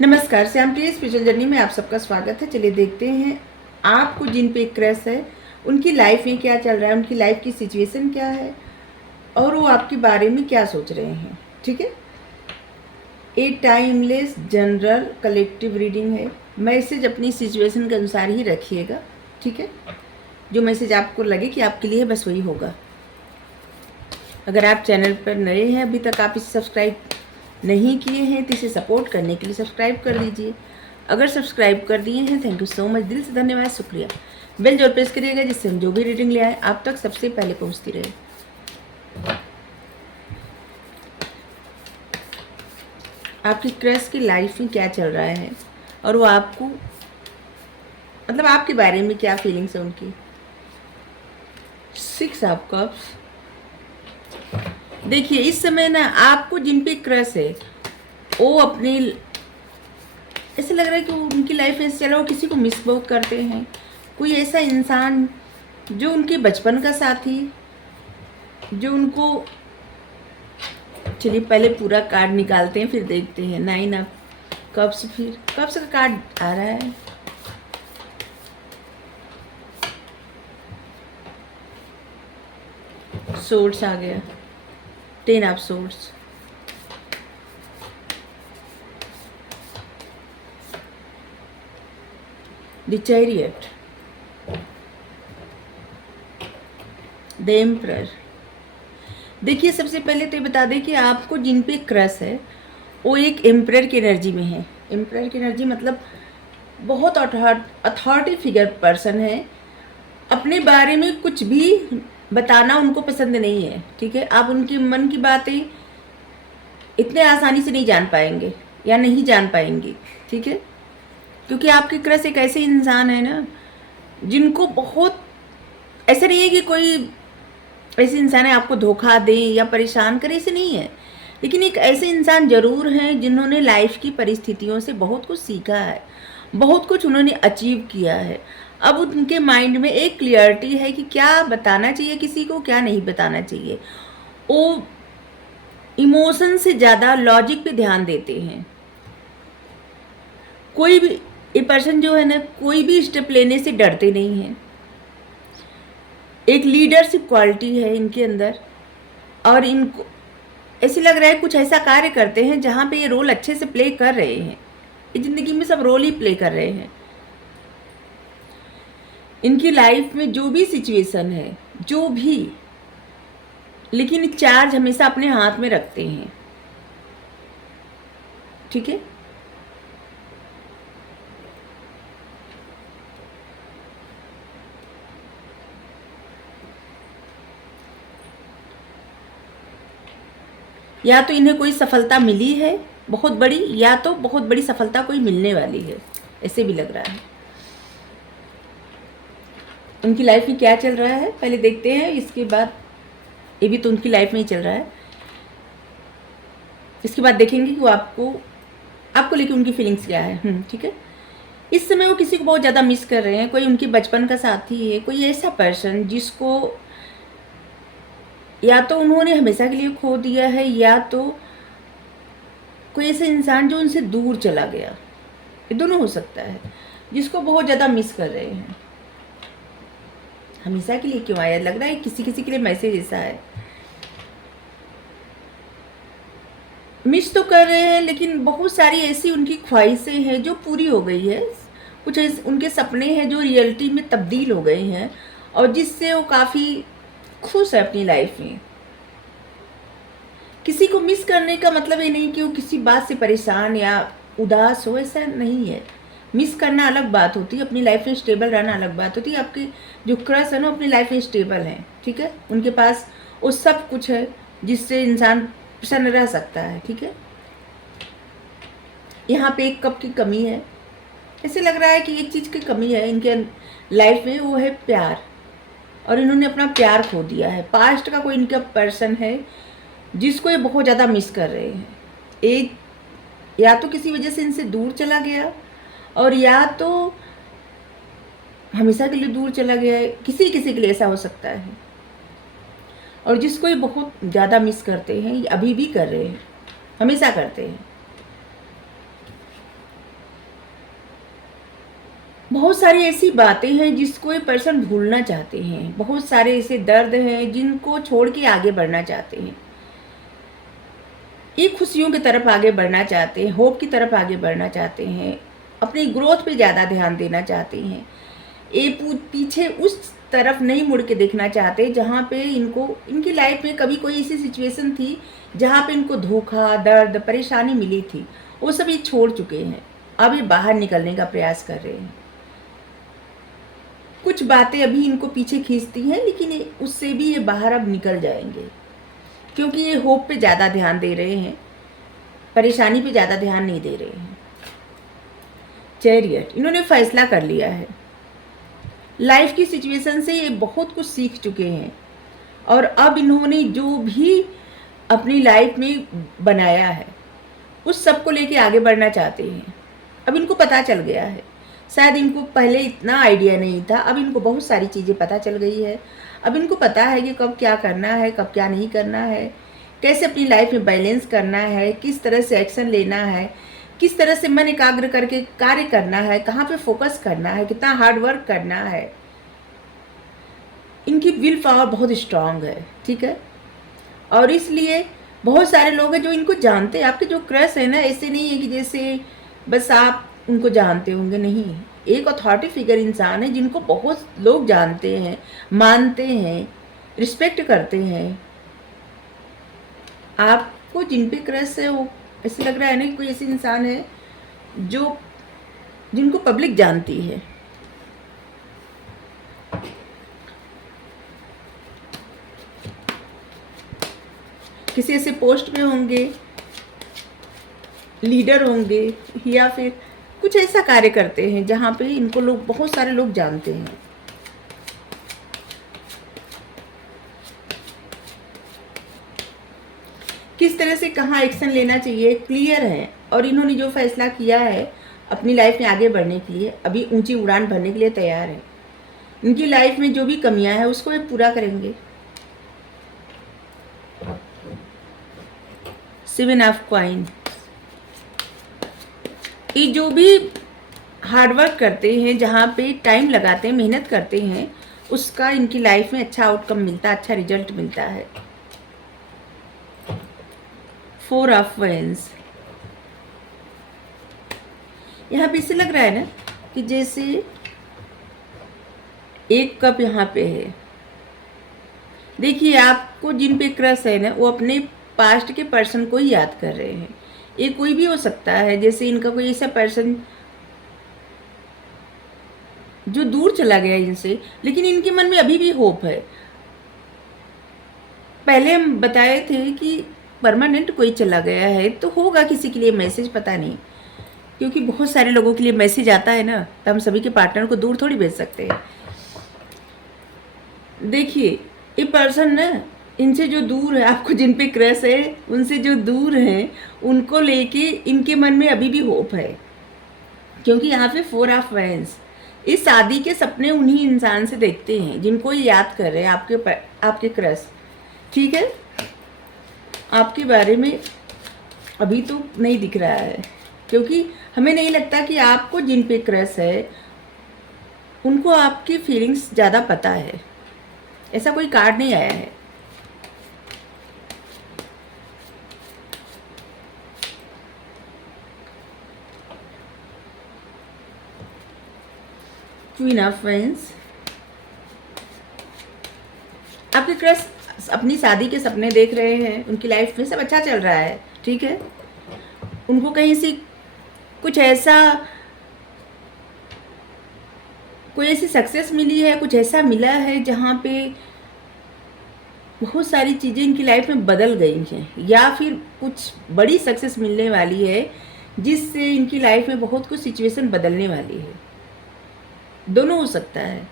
नमस्कार, श्याम प्रिय spiritual journey में आप सबका स्वागत है। चलिए देखते हैं आपको जिन पे क्रश है उनकी लाइफ में क्या चल रहा है, उनकी लाइफ की सिचुएशन क्या है और वो आपके बारे में क्या सोच रहे हैं। ठीक है, ए टाइमलेस जनरल कलेक्टिव रीडिंग है। मैसेज अपनी सिचुएशन के अनुसार ही रखिएगा। ठीक है, जो मैसेज आपको लगे कि आपके लिए बस वही होगा। अगर आप चैनल पर नए हैं, अभी तक आप इसे सब्सक्राइब नहीं किए हैं तो इसे सपोर्ट करने के लिए सब्सक्राइब कर दीजिए। अगर सब्सक्राइब कर दिए हैं, थैंक यू सो मच, दिल से धन्यवाद, शुक्रिया। बेल जरूर प्रेस करिएगा जिससे हम जो भी रीडिंग ले आए आप तक सबसे पहले पहुंचती रहे। आपकी क्रश की लाइफ में क्या चल रहा है और वो आपको मतलब आपके बारे में क्या फीलिंग्स है उनकी। 6 ऑफ कप्स। देखिए इस समय ना आपको जिन पे क्रश है वो अपने ऐसे लग रहा है कि उनकी लाइफ ऐसे चल रहा है, वो किसी को मिस बहुत करते हैं। कोई ऐसा इंसान जो उनके बचपन का साथी, जो उनको, चलिए पहले पूरा कार्ड निकालते हैं फिर देखते हैं। 9 ऑफ कप्स, फिर कप्स का कार्ड आ रहा है। सोर्ड्स आ गया, 10 of swords, the chariot, the emperor. देखिए सबसे पहले तो ये बता दें कि आपको जिन पे क्रश है वो एक एम्परर की एनर्जी में है। एम्परर की एनर्जी मतलब बहुत अथॉरिटी फिगर पर्सन है। अपने बारे में कुछ भी बताना उनको पसंद नहीं है। ठीक है, आप उनके मन की बातें इतने आसानी से नहीं जान पाएंगे या नहीं जान पाएंगी। ठीक है, क्योंकि आपकी क्रश एक ऐसे इंसान है ना जिनको बहुत, ऐसा नहीं है कि कोई ऐसे इंसान है आपको धोखा दे या परेशान करे, ऐसे नहीं है, लेकिन एक ऐसे इंसान जरूर हैं जिन्होंने लाइफ की परिस्थितियों से बहुत कुछ सीखा है, बहुत कुछ उन्होंने अचीव किया है। अब उनके माइंड में एक क्लियरिटी है कि क्या बताना चाहिए किसी को, क्या नहीं बताना चाहिए। वो इमोशन से ज़्यादा लॉजिक पे ध्यान देते हैं। कोई भी ये पर्सन जो है ना, कोई भी स्टेप लेने से डरते नहीं हैं। एक लीडरशिप क्वालिटी है इनके अंदर और इनको ऐसे लग रहा है कुछ ऐसा कार्य करते हैं जहाँ पे ये रोल अच्छे से प्ले कर रहे हैं। ये ज़िंदगी में सब रोल ही प्ले कर रहे हैं। इनकी लाइफ में जो भी सिचुएशन है, जो भी, लेकिन चार्ज हमेशा अपने हाथ में रखते हैं। ठीक है, या तो इन्हें कोई सफलता मिली है बहुत बड़ी, या तो बहुत बड़ी सफलता कोई मिलने वाली है, ऐसे भी लग रहा है। उनकी लाइफ में क्या चल रहा है पहले देखते हैं, इसके बाद ये भी तो उनकी लाइफ में ही चल रहा है। इसके बाद देखेंगे कि वो आपको लेके उनकी फीलिंग्स क्या है। ठीक है, इस समय वो किसी को बहुत ज़्यादा मिस कर रहे हैं। कोई उनके बचपन का साथी है, कोई ऐसा पर्सन जिसको या तो उन्होंने हमेशा के लिए खो दिया है, या तो कोई ऐसा इंसान जो उनसे दूर चला गया। ये दोनों हो सकता है, जिसको बहुत ज़्यादा मिस कर रहे हैं। हमेशा के लिए क्यों आया, लग रहा है किसी किसी के लिए मैसेज ऐसा है। मिस तो कर रहे हैं लेकिन बहुत सारी ऐसी उनकी ख्वाहिशें हैं जो पूरी हो गई है। कुछ उनके सपने हैं जो रियलिटी में तब्दील हो गए हैं और जिससे वो काफ़ी खुश है अपनी लाइफ में। किसी को मिस करने का मतलब ये नहीं कि वो किसी बात से परेशान या उदास हो, ऐसा नहीं है। मिस करना अलग बात होती है, अपनी लाइफ में स्टेबल रहना अलग बात होती है। आपके जो क्रश है ना अपनी लाइफ में स्टेबल हैं। ठीक है, उनके पास वो सब कुछ है जिससे इंसान प्रसन्न रह सकता है। ठीक है, यहाँ पे एक कप की कमी है। ऐसे लग रहा है कि एक चीज़ की कमी है इनके लाइफ में, वो है प्यार, और इन्होंने अपना प्यार खो दिया है। पास्ट का कोई इनका पर्सन है जिसको ये बहुत ज़्यादा मिस कर रहे हैं। एक या तो किसी वजह से इनसे दूर चला गया, और या तो हमेशा के लिए दूर चला गया है। किसी किसी के लिए ऐसा हो सकता है, और जिसको ये बहुत ज़्यादा मिस करते हैं, ये अभी भी कर रहे हैं, हमेशा करते हैं। बहुत सारी ऐसी बातें हैं जिसको ये पर्सन भूलना चाहते हैं, बहुत सारे ऐसे दर्द हैं जिनको छोड़ के आगे बढ़ना चाहते हैं, ये खुशियों की तरफ आगे बढ़ना चाहते हैं, होप की तरफ आगे बढ़ना चाहते हैं, अपनी ग्रोथ पे ज़्यादा ध्यान देना चाहते हैं। ये पीछे उस तरफ नहीं मुड़ के देखना चाहते जहाँ पे इनको इनकी लाइफ में कभी कोई ऐसी सिचुएशन थी जहाँ पे इनको धोखा, दर्द, परेशानी मिली थी, वो सब ये छोड़ चुके हैं। अब ये बाहर निकलने का प्रयास कर रहे हैं। कुछ बातें अभी इनको पीछे खींचती हैं, लेकिन उससे भी ये बाहर अब निकल जाएंगे, क्योंकि ये होप पे ज़्यादा ध्यान दे रहे हैं, परेशानी पे ज़्यादा ध्यान नहीं दे रहे हैं। चैरियट, इन्होंने फैसला कर लिया है। लाइफ की सिचुएशन से ये बहुत कुछ सीख चुके हैं और अब इन्होंने जो भी अपनी लाइफ में बनाया है उस सब को लेके आगे बढ़ना चाहते हैं। अब इनको पता चल गया है, शायद इनको पहले इतना आइडिया नहीं था, अब इनको बहुत सारी चीज़ें पता चल गई है। अब इनको पता है कि कब क्या करना है, कब क्या नहीं करना है, कैसे अपनी लाइफ में बैलेंस करना है, किस तरह से एक्शन लेना है, किस तरह से मन एकाग्र करके कार्य करना है, कहाँ पे फोकस करना है, कितना हार्ड वर्क करना है। इनकी विल पावर बहुत स्ट्रांग है, ठीक है। और इसलिए बहुत सारे लोग हैं जो इनको जानते हैं। आपके जो क्रश है ना, ऐसे नहीं है कि जैसे बस आप उनको जानते होंगे, नहीं। एक अथॉरिटी फिगर इंसान है जिनको बहुत लोग जानते हैं, मानते हैं, रिस्पेक्ट करते हैं। आपको जिन पे क्रश है वो ऐसे लग रहा है ना कि कोई ऐसे इंसान है जो जिनको पब्लिक जानती है। किसी ऐसे पोस्ट में होंगे, लीडर होंगे, या फिर कुछ ऐसा कार्य करते हैं जहाँ पे इनको लोग, बहुत सारे लोग जानते हैं। किस तरह से कहाँ एक्शन लेना चाहिए क्लियर है, और इन्होंने जो फैसला किया है अपनी लाइफ में आगे बढ़ने के लिए, अभी ऊंची उड़ान भरने के लिए तैयार है। इनकी लाइफ में जो भी कमियां हैं उसको ये पूरा करेंगे। 7 ऑफ कॉइन, ये जो भी हार्डवर्क करते हैं, जहाँ पे टाइम लगाते हैं, मेहनत करते हैं, उसका इनकी लाइफ में अच्छा आउटकम मिलता है, अच्छा रिजल्ट मिलता है। 4 ऑफ वेंस, यहाँ पे इससे लग रहा है ना कि जैसे एक कप यहाँ पे है। देखिए, आपको जिन पे क्रश है ना, वो अपने पास्ट के पर्सन को ही याद कर रहे हैं। ये कोई भी हो सकता है, जैसे इनका कोई ऐसा पर्सन जो दूर चला गया इनसे, लेकिन इनके मन में अभी भी होप है। पहले हम बताए थे कि परमानेंट कोई चला गया है तो होगा किसी के लिए मैसेज, पता नहीं, क्योंकि बहुत सारे लोगों के लिए मैसेज आता है ना, तो हम सभी के पार्टनर को दूर थोड़ी भेज सकते हैं। देखिए, ये पर्सन ना इनसे जो दूर है, आपको जिन पे क्रश है उनसे जो दूर है, उनको लेके इनके मन में अभी भी होप है, क्योंकि यहाँ पे 4 ऑफ वेंस, इस शादी के सपने उन्हीं इंसान से देखते हैं जिनको ये याद कर रहे हैं, आपके क्रश, ठीक है। आपके बारे में अभी तो नहीं दिख रहा है, क्योंकि हमें नहीं लगता कि आपको जिन पे क्रश है उनको आपकी फीलिंग्स ज़्यादा पता है। ऐसा कोई कार्ड नहीं आया है। क्वीन ऑफ वेंस, आपके क्रश अपनी शादी के सपने देख रहे हैं, उनकी लाइफ में सब अच्छा चल रहा है, ठीक है। उनको कहीं से कुछ ऐसा, कोई ऐसी सक्सेस मिली है, कुछ ऐसा मिला है जहाँ पे बहुत सारी चीज़ें इनकी लाइफ में बदल गई हैं, या फिर कुछ बड़ी सक्सेस मिलने वाली है जिससे इनकी लाइफ में बहुत कुछ सिचुएशन बदलने वाली है। दोनों हो सकता है।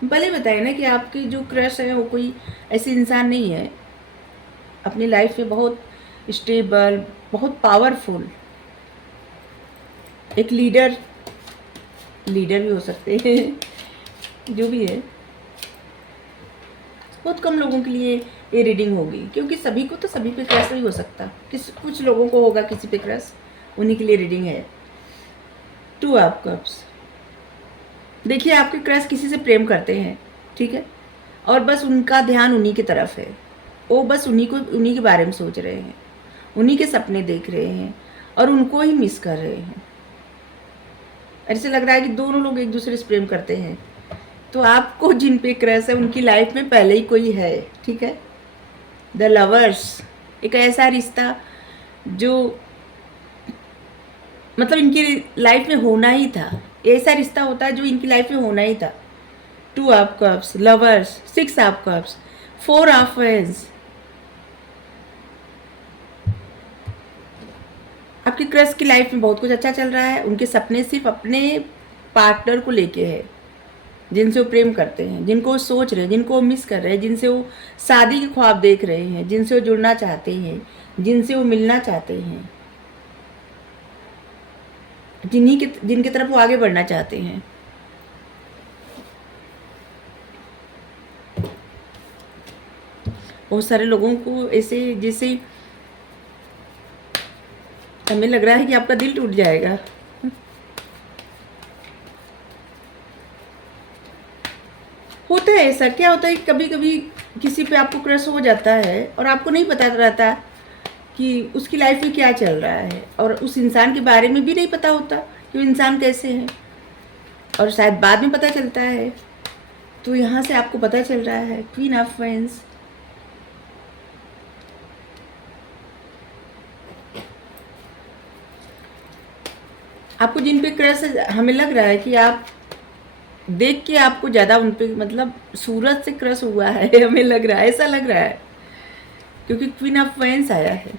पहले बताया ना कि आपकी जो क्रश है वो कोई ऐसे इंसान नहीं है, अपनी लाइफ में बहुत स्टेबल, बहुत पावरफुल, एक लीडर भी हो सकते हैं, जो भी है। बहुत कम लोगों के लिए ये रीडिंग होगी, क्योंकि सभी को तो सभी पे क्रश नहीं हो सकता, कुछ लोगों को होगा किसी पे क्रश, उन्हीं के लिए रीडिंग है। To of cups. देखिए आपके क्रश किसी से प्रेम करते हैं, ठीक है, और बस उनका ध्यान उन्हीं की तरफ है। वो बस उन्हीं के बारे में सोच रहे हैं, उन्हीं के सपने देख रहे हैं और उनको ही मिस कर रहे हैं। ऐसे लग रहा है कि दोनों लोग एक दूसरे से प्रेम करते हैं। तो आपको जिन पे क्रश है उनकी लाइफ में पहले ही कोई है, ठीक है। द लवर्स एक ऐसा रिश्ता जो मतलब इनकी लाइफ में होना ही था। ऐसा रिश्ता होता है जो इनकी लाइफ में होना ही था। Two of cups, lovers, six of cups, four of wands. आपकी क्रश की लाइफ में बहुत कुछ अच्छा चल रहा है। उनके सपने सिर्फ अपने पार्टनर को लेके है, जिनसे वो प्रेम करते हैं, जिनको वो सोच रहे हैं, जिनको वो मिस कर रहे हैं, जिनसे वो शादी के ख्वाब देख रहे हैं, जिनसे वो जुड़ना चाहते हैं, जिनसे वो मिलना चाहते हैं, जिनकी तरफ वो आगे बढ़ना चाहते हैं। बहुत सारे लोगों को ऐसे जैसे हमें लग रहा है कि आपका दिल टूट जाएगा। होता है ऐसा। क्या होता है कभी कभी किसी पे आपको क्रश हो जाता है और आपको नहीं पता रहता कि उसकी लाइफ में क्या चल रहा है, और उस इंसान के बारे में भी नहीं पता होता कि वो इंसान कैसे है, और शायद बाद में पता चलता है। तो यहाँ से आपको पता चल रहा है क्वीन ऑफ वेंस। आपको जिन पे क्रश है, हमें लग रहा है कि आप देख के आपको ज़्यादा उन पे मतलब सूरज से क्रश हुआ है। हमें लग रहा है, ऐसा लग रहा है, क्योंकि क्वीन ऑफ वेंस आया है।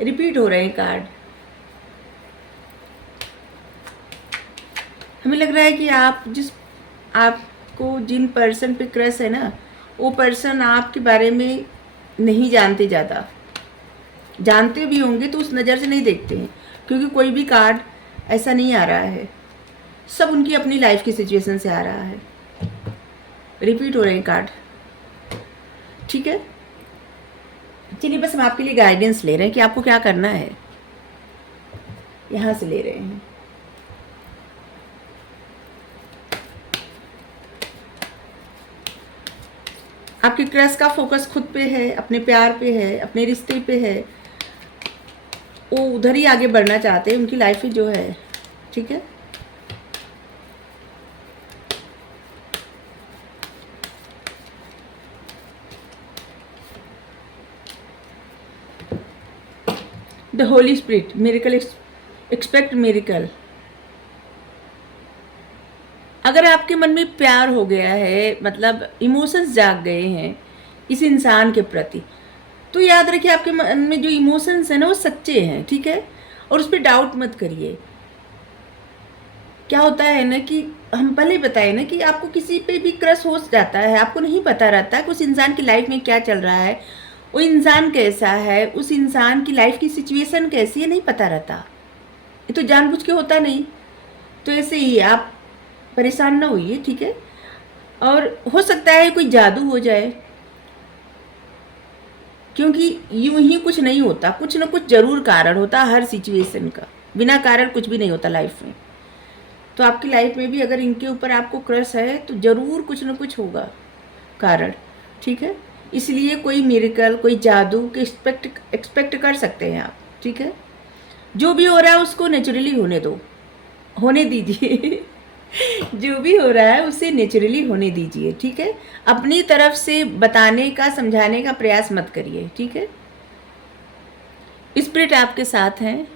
रिपीट हो रहे हैं कार्ड। हमें लग रहा है कि आपको जिन पर्सन पे क्रश है ना, वो पर्सन आपके बारे में नहीं जानते, ज़्यादा जानते भी होंगे तो उस नज़र से नहीं देखते हैं, क्योंकि कोई भी कार्ड ऐसा नहीं आ रहा है। सब उनकी अपनी लाइफ की सिचुएशन से आ रहा है। रिपीट हो रहे हैं कार्ड, ठीक है। चलिए बस हम आपके लिए गाइडेंस ले रहे हैं कि आपको क्या करना है। यहाँ से ले रहे हैं। आपके क्रश का फोकस खुद पे है, अपने प्यार पे है, अपने रिश्ते पे है। वो उधर ही आगे बढ़ना चाहते हैं, उनकी लाइफ ही जो है, ठीक है। The Holi spirit, miracle, expect miracle. अगर आपके मन में प्यार हो गया है, मतलब इमोशंस जाग गए हैं इस इंसान के प्रति, तो याद रखिए आपके मन में जो इमोशंस हैं ना वो सच्चे हैं, ठीक है। और उस पर डाउट मत करिए। क्या होता है ना कि हम पहले ही बताए ना कि आपको किसी पे भी क्रश हो जाता है, आपको नहीं पता रहता कि उस इंसान की लाइफ में क्या चल रहा है, वो इंसान कैसा है, उस इंसान की लाइफ की सिचुएशन कैसी है, नहीं पता रहता। ये तो जानबूझ के होता नहीं। तो ऐसे ही आप परेशान ना होइए, ठीक है। और हो सकता है कोई जादू हो जाए, क्योंकि यूं ही कुछ नहीं होता, कुछ ना कुछ जरूर कारण होता हर सिचुएशन का। बिना कारण कुछ भी नहीं होता लाइफ में। तो आपकी लाइफ में भी अगर इनके ऊपर आपको क्रश है तो ज़रूर कुछ ना कुछ होगा कारण, ठीक है। इसलिए कोई मिरेकल, कोई जादू के एक्सपेक्ट कर सकते हैं आप, ठीक है। जो भी हो रहा है उसको नेचुरली होने दो, होने दीजिए। जो भी हो रहा है उसे नेचुरली होने दीजिए, ठीक है। अपनी तरफ से बताने का, समझाने का प्रयास मत करिए, ठीक है। स्पिरिट आपके साथ हैं,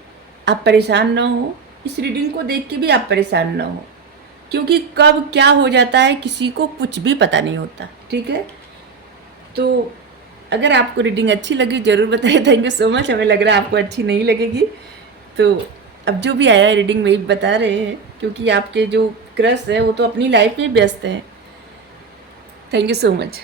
आप परेशान ना हो। इस रीडिंग को देख के भी आप परेशान ना हो, क्योंकि कब क्या हो जाता है किसी को कुछ भी पता नहीं होता, ठीक है। तो अगर आपको रीडिंग अच्छी लगी ज़रूर बताइए। Thank you so much. हमें लग रहा है आपको अच्छी नहीं लगेगी। तो अब जो भी आया है रीडिंग वही बता रहे हैं, क्योंकि आपके जो क्रश है वो तो अपनी लाइफ में व्यस्त हैं। Thank you so much.